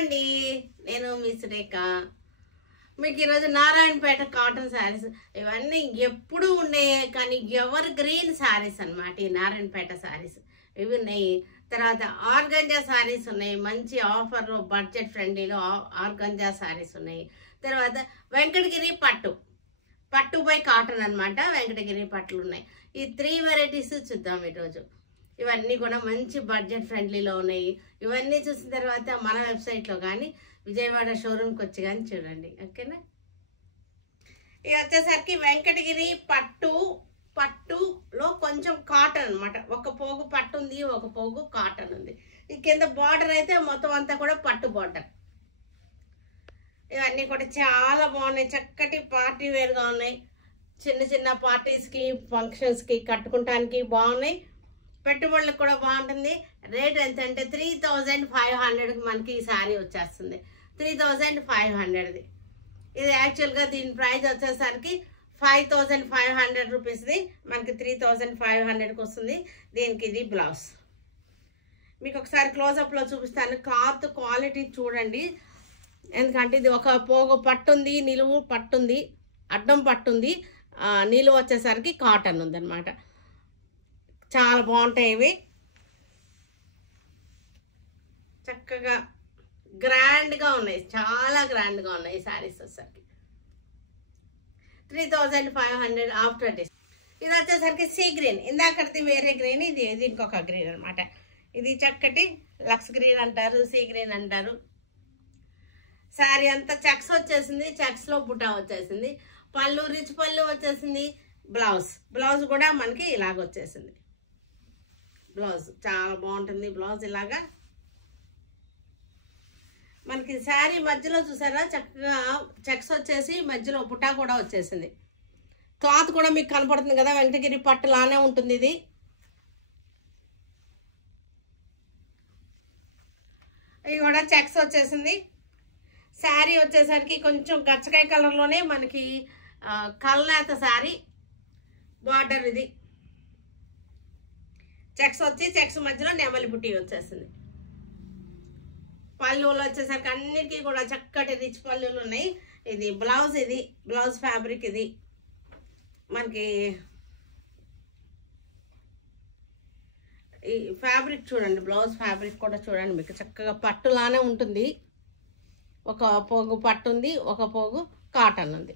అండి, నేను మీ సురేఖ. మీకు ఈరోజు నారాయణపేట కాటన్ శారీస్ ఇవన్నీ ఎప్పుడు ఉన్నాయి, కానీ ఎవర్ గ్రీన్ శారీస్ అన్నమాట. ఈ నారాయణపేట శారీస్ ఇవి ఉన్నాయి. తర్వాత ఆర్గంజా శారీస్ ఉన్నాయి, మంచి ఆఫర్ బడ్జెట్ ఫ్రెండ్లీలో ఆర్గంజా శారీస్ ఉన్నాయి. తర్వాత వెంకటగిరి పట్టు బై కాటన్ అన్నమాట. వెంకటగిరి పట్టులు ఉన్నాయి. ఈ 3 వెరైటీస్ చూద్దాం ఈరోజు. ఇవన్నీ కూడా మంచి బడ్జెట్ ఫ్రెండ్లీలో ఉన్నాయి. ఇవన్నీ చూసిన తర్వాత మన వెబ్సైట్లో కానీ విజయవాడ షోరూమ్కి వచ్చి కానీ చూడండి, ఓకేనా. ఇది వచ్చేసరికి వెంకటగిరి పట్టులో కొంచెం కాటన్ అనమాట. ఒక పోగు పట్టు ఉంది, ఒక పోగు కాటన్ ఉంది. ఈ కింద బార్డర్ అయితే మొత్తం అంతా కూడా పట్టు బార్డర్. ఇవన్నీ కూడా చాలా బాగున్నాయి, చక్కటి పార్టీ వేర్గా ఉన్నాయి. చిన్న చిన్న పార్టీస్కి ఫంక్షన్స్కి కట్టుకుంటానికి బాగున్నాయి, పెట్టుబడులకు కూడా బాగుంటుంది. రేట్ ఎంత అంటే 3500కి మనకి ఈ శారీ వచ్చేస్తుంది. 3500ది. ఇది యాక్చువల్గా దీని ప్రైస్ వచ్చేసరికి 5500 రూపీస్ది, మనకి 3500కి వస్తుంది. దీనికి ఇది బ్లౌజ్. మీకు ఒకసారి క్లోజప్లో చూపిస్తాను. క్లాత్ క్వాలిటీ చూడండి, ఎందుకంటే ఇది ఒక పోగు పట్టుంది, నిలువు పట్టుంది, అడ్డం పట్టుంది, నిలువు వచ్చేసరికి కాటన్ ఉందన్నమాట. చాలా బాగుంటాయి ఇవి, చక్కగా గ్రాండ్గా ఉన్నాయి, చాలా గ్రాండ్గా ఉన్నాయి ఈ శారీస్ వచ్చేసరికి. 3500 ఆఫ్టర్ డిస్. ఇది వచ్చేసరికి సీ గ్రీన్, ఇందాకది వేరే గ్రీన్, ఇది ఇంకొక గ్రీన్ అనమాట. ఇది చక్కటి లక్స్ గ్రీన్ అంటారు, సీ గ్రీన్ అంటారు. శారీ అంతా చెక్స్ వచ్చేసింది, చెక్స్లో బుటా వచ్చేసింది. పళ్ళు రిచ్ పళ్ళు వచ్చేసింది. బ్లౌజ్ కూడా మనకి ఇలాగ వచ్చేసింది. బ్లౌజ్ చాలా బాగుంటుంది. బ్లౌజ్ ఇలాగా మనకి శారీ మధ్యలో చూసారా, చక్కగా చెక్స్ వచ్చేసి మధ్యలో బుటా కూడా వచ్చేసింది. క్లాత్ కూడా మీకు కనపడుతుంది కదా, వెంకటగిరి పట్టులానే ఉంటుంది ఇది. ఇది కూడా చెక్స్ వచ్చేసింది. శారీ వచ్చేసరికి కొంచెం గచ్చకాయ కలర్లోనే మనకి కల్నేత శారీ, బార్డర్ ఇది. చెక్స్ వచ్చి చెక్స్ మధ్యలో నెమలి బుట్టి వచ్చేసింది. పళ్ళులు వచ్చేసరికి అన్నిటికీ కూడా చక్కటి రిచ్ పళ్ళులు ఉన్నాయి. ఇది బ్లౌజ్ ఫ్యాబ్రిక్. ఇది మనకి ఈ ఫ్యాబ్రిక్ చూడండి, బ్లౌజ్ ఫ్యాబ్రిక్ కూడా చూడండి, మీకు చక్కగా పట్టులానే ఉంటుంది. ఒక పోగు పట్టు ఉంది, ఒక పోగు కాటన్ ఉంది.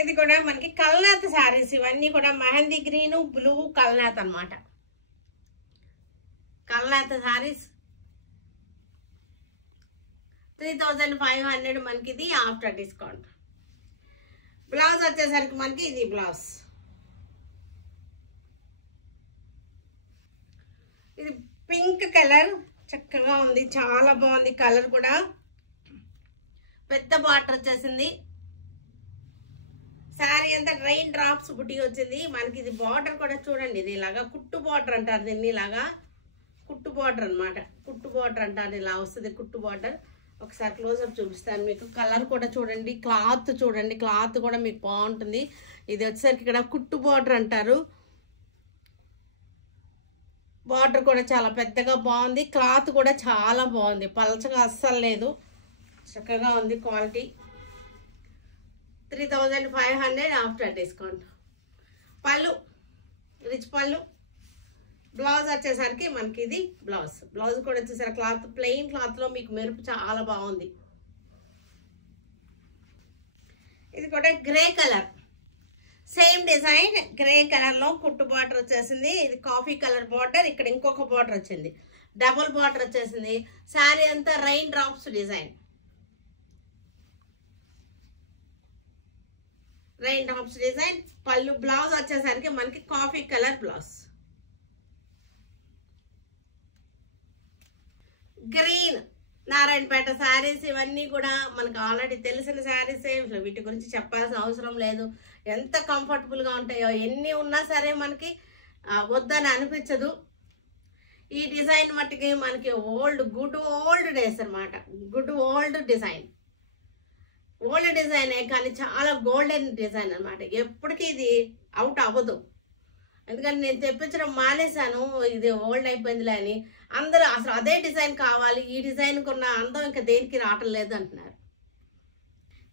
ఇది కూడా మనకి కల్నేత శారీస్. ఇవన్నీ కూడా మెహందీ గ్రీను, బ్లూ, కల్నేత అనమాట. కల్నేత శారీస్ 3500 మనకి ఇది ఆఫ్టర్ డిస్కౌంట్. బ్లౌజ్ వచ్చేసరికి మనకి ఇది బ్లౌజ్. ఇది పింక్ కలర్, చక్కగా ఉంది, చాలా బాగుంది కలర్ కూడా. పెద్ద బార్డర్ వచ్చేసింది. శారీ అంతా రైన్ డ్రాప్స్ బుట్టి వచ్చింది మనకి. ఇది బార్డర్ కూడా చూడండి, ఇది ఇలాగా కుట్టు బార్డర్ అంటారు దీన్ని. ఇలాగా కుట్టు బార్డర్ అనమాట, కుట్టు బార్డర్ అంటారు. ఇలా వస్తుంది కుట్టు బార్డర్. ఒకసారి క్లోజప్ చూపిస్తాను మీకు. కలర్ కూడా చూడండి, క్లాత్ చూడండి, క్లాత్ కూడా మీకు బాగుంటుంది. ఇది వచ్చేసరికి ఇక్కడ కుట్టు బార్డర్ అంటారు. బార్డర్ కూడా చాలా పెద్దగా బాగుంది. క్లాత్ కూడా చాలా బాగుంది, పలచగా అస్సలు లేదు, చక్కగా ఉంది క్వాలిటీ. 3500 after discount. పళ్ళు రిచ్ పళ్ళు. బ్లౌజ్ వచ్చేసరికి మనకి ఇది బ్లౌజ్ కూడా వచ్చేసరికి క్లాత్ ప్లెయిన్ క్లాత్లో మీకు మెరుపు చాలా బాగుంది. ఇది కూడా grey colour, same design, grey కలర్లో కుట్టు బార్డర్ వచ్చేసింది. ఇది కాఫీ కలర్ బార్డర్, ఇక్కడ ఇంకొక బార్డర్ వచ్చింది, డబుల్ బార్డర్ వచ్చేసింది. శారీ అంతా rain drops design, rain drops design. పళ్ళు బ్లౌజ్ వచ్చేసరికి మనకి coffee colour blouse. Green Narayanpet saris. ఇవన్నీ కూడా మనకు ఆల్రెడీ తెలిసిన శారీసే, వీటి గురించి చెప్పాల్సిన అవసరం లేదు. ఎంత కంఫర్టబుల్గా ఉంటాయో, ఎన్ని ఉన్నా సరే మనకి వద్దని అనిపించదు. ఈ డిజైన్ మట్టుకి మనకి గుడ్ ఓల్డ్ డేస్ అనమాట. గుడ్ ఓల్డ్ డిజైన్, ఓల్డ్ డిజైనే కానీ చాలా గోల్డెన్ డిజైన్ అనమాట. ఎప్పటికీ ఇది అవుట్ అవ్వదు. ఎందుకంటే నేను తెప్పించడం మానేశాను, ఇది ఓల్డ్ అయిపోయిందిలే అని. అందరూ అసలు అదే డిజైన్ కావాలి, ఈ డిజైన్కి ఉన్న అందం ఇంకా దేనికి రావటం లేదు అంటున్నారు.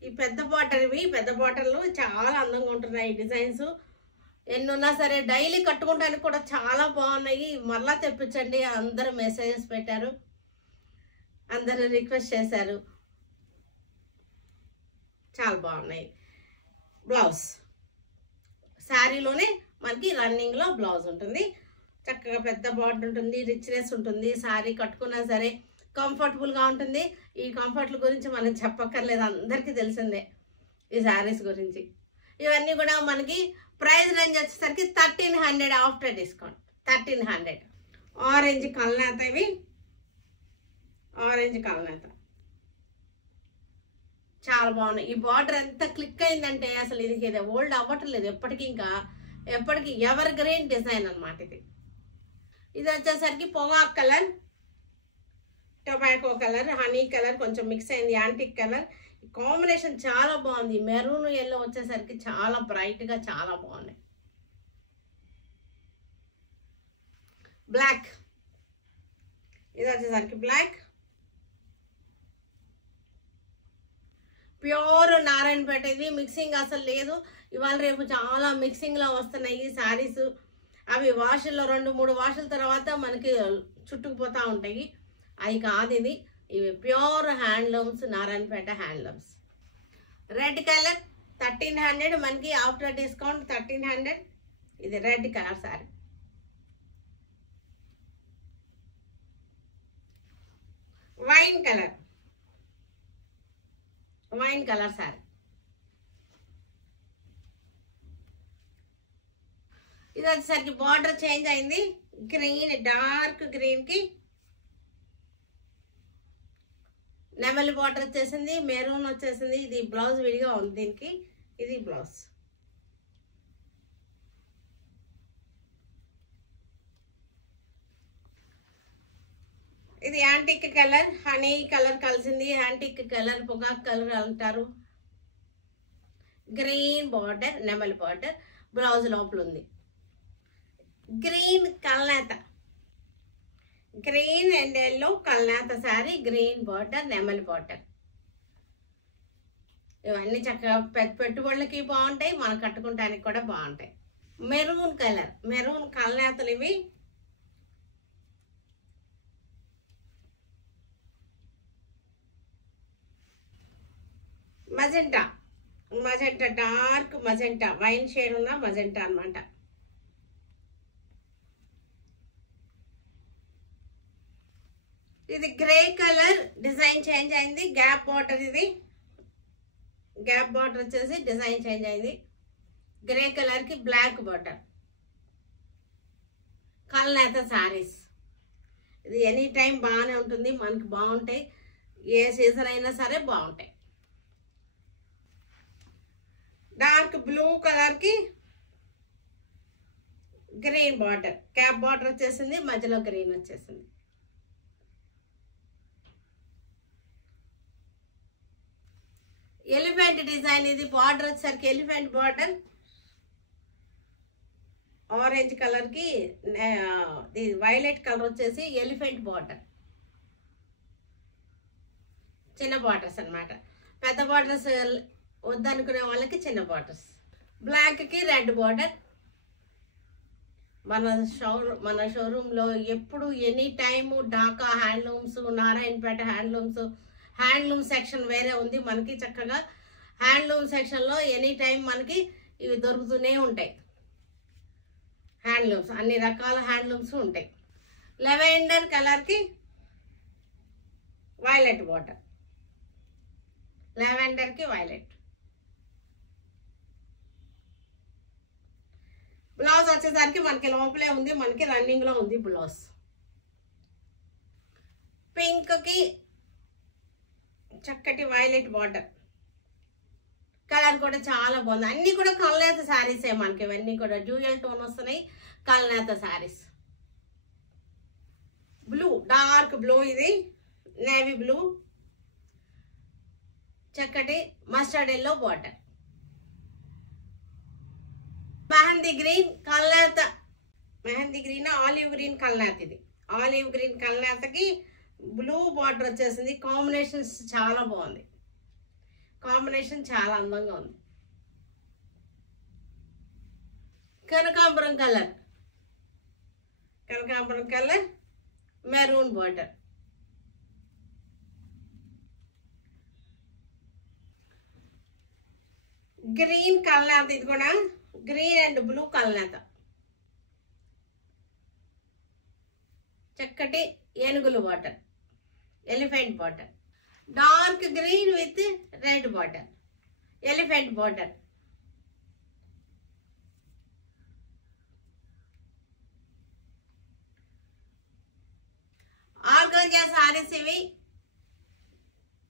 ఈ పెద్ద బార్డర్లు చాలా అందంగా ఉంటున్నాయి. ఈ డిజైన్స్ ఎన్ని ఉన్నా సరే డైలీ కట్టుకోవడానికి కూడా చాలా బాగున్నాయి. మరలా తెప్పించండి అందరూ మెసేజెస్ పెట్టారు, అందరూ రిక్వెస్ట్ చేశారు. చాలా బాగున్నాయి. బ్లౌజ్ శారీలోనే మనకి రన్నింగ్లో బ్లౌజ్ ఉంటుంది. చక్కగా పెద్ద బార్డర్ ఉంటుంది, రిచ్నెస్ ఉంటుంది. శారీ కట్టుకున్నా సరే కంఫర్టబుల్గా ఉంటుంది. ఈ కంఫర్ట్ల గురించి మనం చెప్పక్కర్లేదు, అందరికీ తెలిసిందే ఈ శారీస్ గురించి. ఇవన్నీ కూడా మనకి ప్రైస్ రేంజ్ వచ్చేసరికి 1300 ఆఫ్టర్ డిస్కౌంట్. 1300. ఆరెంజ్ కల్నేత, ఇవి ఆరెంజ్ కల్నేత చాలా బాగున్నాయి. ఈ బార్డర్ ఎంత క్లిక్ అయిందంటే అసలు ఇది ఓల్డ్ అవ్వట్లేదు, ఎప్పటికీ ఇంకా ఎప్పటికీ ఎవర్ గ్రీన్ డిజైన్ అనమాట. ఇది వచ్చేసరికి పొగాకు colour, tobacco colour, honey colour కొంచెం మిక్స్ అయింది, యాంటిక్ కలర్. కాంబినేషన్ చాలా బాగుంది. మెరూన్ ఎల్లో వచ్చేసరికి చాలా బ్రైట్గా చాలా బాగున్నాయి. బ్లాక్, ఇది వచ్చేసరికి బ్లాక్, ప్యూర్ నారాయణపేట. ఇది మిక్సింగ్ అసలు లేదు. ఇవాళ రేపు చాలా మిక్సింగ్లో వస్తున్నాయి శారీస్. అవి వాషుల్లో 2-3 వాషుల తర్వాత మనకి చుట్టుకుపోతూ ఉంటాయి. అవి కాదు ఇది, ఇవి pure handlooms, Narayanpet handlooms. Red colour 1300 మనకి ఆఫ్టర్ డిస్కౌంట్ 1300. ఇది red colour sorry. Wine colour sorry. ఇది వచ్చేసరికి బార్డర్ చేంజ్ అయింది, గ్రీన్, డార్క్ గ్రీన్ కి నెమలి బార్డర్ వచ్చేసింది, మెరూన్ వచ్చేసింది. ఇది బ్లౌజ్ విడిగా ఉంది దీనికి, ఇది బ్లౌజ్. ఇది యాంటిక్ కలర్, హనీ కలర్ కలిసింది. యాంటిక్ కలర్, పొగాకు కలర్ అంటారు. గ్రీన్ బార్డర్, నెమలి బార్డర్, బ్లౌజ్ లోపల ఉంది. గ్రీన్ కల్నేత, గ్రీన్ అండ్ ఎల్లో కల్నేత శారీ, గ్రీన్ బార్డర్, నెమలి బార్డర్. ఇవన్నీ చక్కగా పెట్టుబడులకి బాగుంటాయి, మనం కట్టుకుంటానికి కూడా బాగుంటాయి. మెరూన్ కలర్, మెరూన్ కల్నేతలు ఇవి. Magenta, dark magenta, wine shade ఉన్న మజెంటా అన్నమాట. ఇది గ్రే కలర్, డిజైన్ చేంజ్ అయింది. గ్యాప్ బార్డర్, ఇది గ్యాప్ బార్డర్ వచ్చేసి డిజైన్ చేంజ్ అయింది. గ్రే కలర్ కి బ్లాక్ బార్డర్. కల్నేత శారీస్. ఇది ఎనీ టైం బాగానే ఉంటుంది, మనకి బాగుంటాయి, ఏ సీజన్ అయినా సరే బాగుంటాయి. డార్క్ బ్లూ కలర్ కి గ్రీన్ బార్డర్, క్యాప్ బార్డర్ వచ్చేసింది, మధ్యలో గ్రీన్ వచ్చేసింది. ఎలిఫెంట్ డిజైన్, ఇది బార్డర్ వచ్చేసరికి ఎలిఫెంట్ బార్డర్. ఆరెంజ్ కలర్ కి వైలెట్ కలర్ వచ్చేసి ఎలిఫెంట్ బార్డర్. చిన్న బార్డర్స్ అన్నమాట. పెద్ద బార్డర్స్ వద్దనుకునే వాళ్ళకి చిన్న బార్డర్స్. బ్లాక్ కి రెడ్ బార్డర్. మన షోరూంలో ఎప్పుడు any time Dhaka handlooms, Narayanpet handloom section వేరే ఉంది మనకి. చక్కగా హ్యాండ్లూమ్ సెక్షన్లో ఎనీ టైం మనకి ఇవి దొరుకుతూనే ఉంటాయి. హ్యాండ్లూమ్స్, అన్ని రకాల హ్యాండ్లూమ్స్ ఉంటాయి. లెవెండర్ కలర్కి వైలెట్ బార్డర్, లెవెండర్కి వైలెట్. బ్లౌజ్ వచ్చేసరికి మనకి లోపలే ఉంది, మనకి రన్నింగ్లో ఉంది బ్లౌజ్. పింక్కి చక్కటి వైలెట్ బార్డర్. కలర్ కూడా చాలా బాగుంది. అన్ని కూడా కల్నేత శారీసే మనకి. ఇవన్నీ కూడా డ్యూయల్ టోన్ వస్తున్నాయి, కల్నేత శారీస్. బ్లూ, డార్క్ బ్లూ, ఇది నేవీ బ్లూ, చక్కటి mustard yellow border. Mehndi green, కల్నేత మెహందీ గ్రీన్ ఆలివ్ గ్రీన్ కల్నేత. ఇది ఆలివ్ గ్రీన్ కల్నేతకి బ్లూ బార్డర్ వచ్చేసింది. కాంబినేషన్స్ చాలా బాగుంది. కాంబినేషన్ చాలా అందంగా ఉంది. కనకాంబరం కలర్, కనకాంబరం కలర్ మెరూన్ బార్డర్. గ్రీన్ కల్నేత, ఇది కూడా గ్రీన్ అండ్ బ్లూ కల్నేత. చక్కటి ఏనుగులు border, elephant border. Dark green with red border, elephant border. Organza saris ఇవి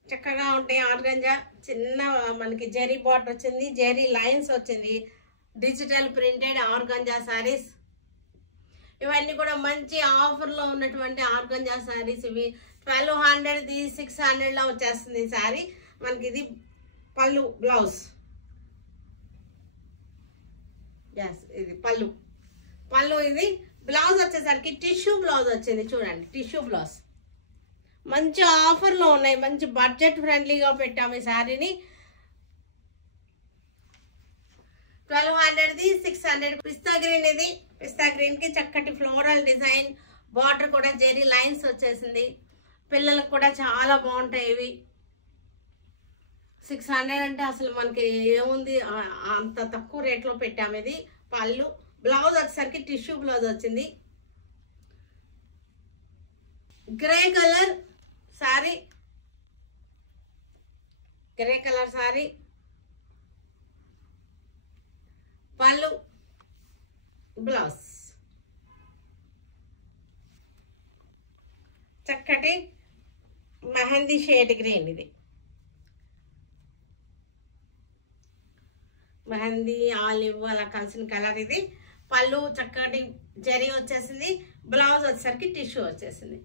చక్కగా ఉంటాయి. ఆర్గంజా చిన్న మనకి జెరీ బార్డర్ వచ్చింది, జెరీ లైన్స్ వచ్చింది. డిజిటల్ ప్రింటెడ్ ఆర్గంజా సారీస్ ఇవన్నీ కూడా మంచి ఆఫర్లో ఉన్నటువంటి ఆర్గంజా సారీస్. ఇవి 1200, 600లో వచ్చేస్తుంది ఈ సారీ మనకి. ఇది పళ్ళు, బ్లౌజ్. ఎస్, ఇది పళ్ళు. పళ్ళు ఇది. బ్లౌజ్ వచ్చేసరికి టిష్యూ బ్లౌజ్ వచ్చింది. చూడండి, టిష్యూ బ్లౌజ్. మంచి ఆఫర్లో ఉన్నాయి, మంచి బడ్జెట్ ఫ్రెండ్లీగా పెట్టాము ఈ శారీని. 1200, 600. పిస్తా గ్రీన్ ఇది. పిస్తా గ్రీన్ కి చక్కటి ఫ్లోరల్ డిజైన్, బార్డర్ కూడా జెరీ లైన్స్ వచ్చేసింది. పిల్లలకు కూడా చాలా బాగుంటాయి ఇవి. 600 అంటే అసలు మనకి ఏముంది, అంత తక్కువ రేట్లో పెట్టాము. ఇది పళ్ళు. బ్లౌజ్ వచ్చేసరికి టిష్యూ బ్లౌజ్ వచ్చింది. Grey colour sorry, grey colour sorry. పళ్ళు, బ్లౌజ్. చక్కటి మెహందీ షేడ్ గ్రీన్. ఇది మెహందీ ఆలివ్ అలా కలిసిన కలర్. ఇది పళ్ళు చక్కటి జరీ వచ్చేసింది. బ్లౌజ్ వచ్చేసరికి టిష్యూ వచ్చేసింది.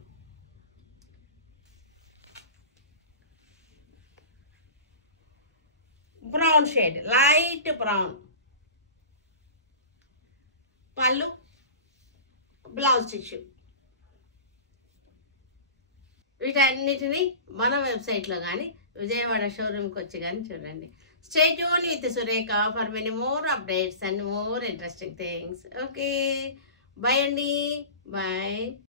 Brown shade, light brown. పళ్ళు, బ్లౌజ్ టిష్యూ. వీటన్నిటిని మన వెబ్సైట్లో కానీ విజయవాడ షోరూమ్కి వచ్చి కానీ చూడండి. Stay tuned with Surekha for many more updates and more interesting things. Okay. Bye, Andy. Bye.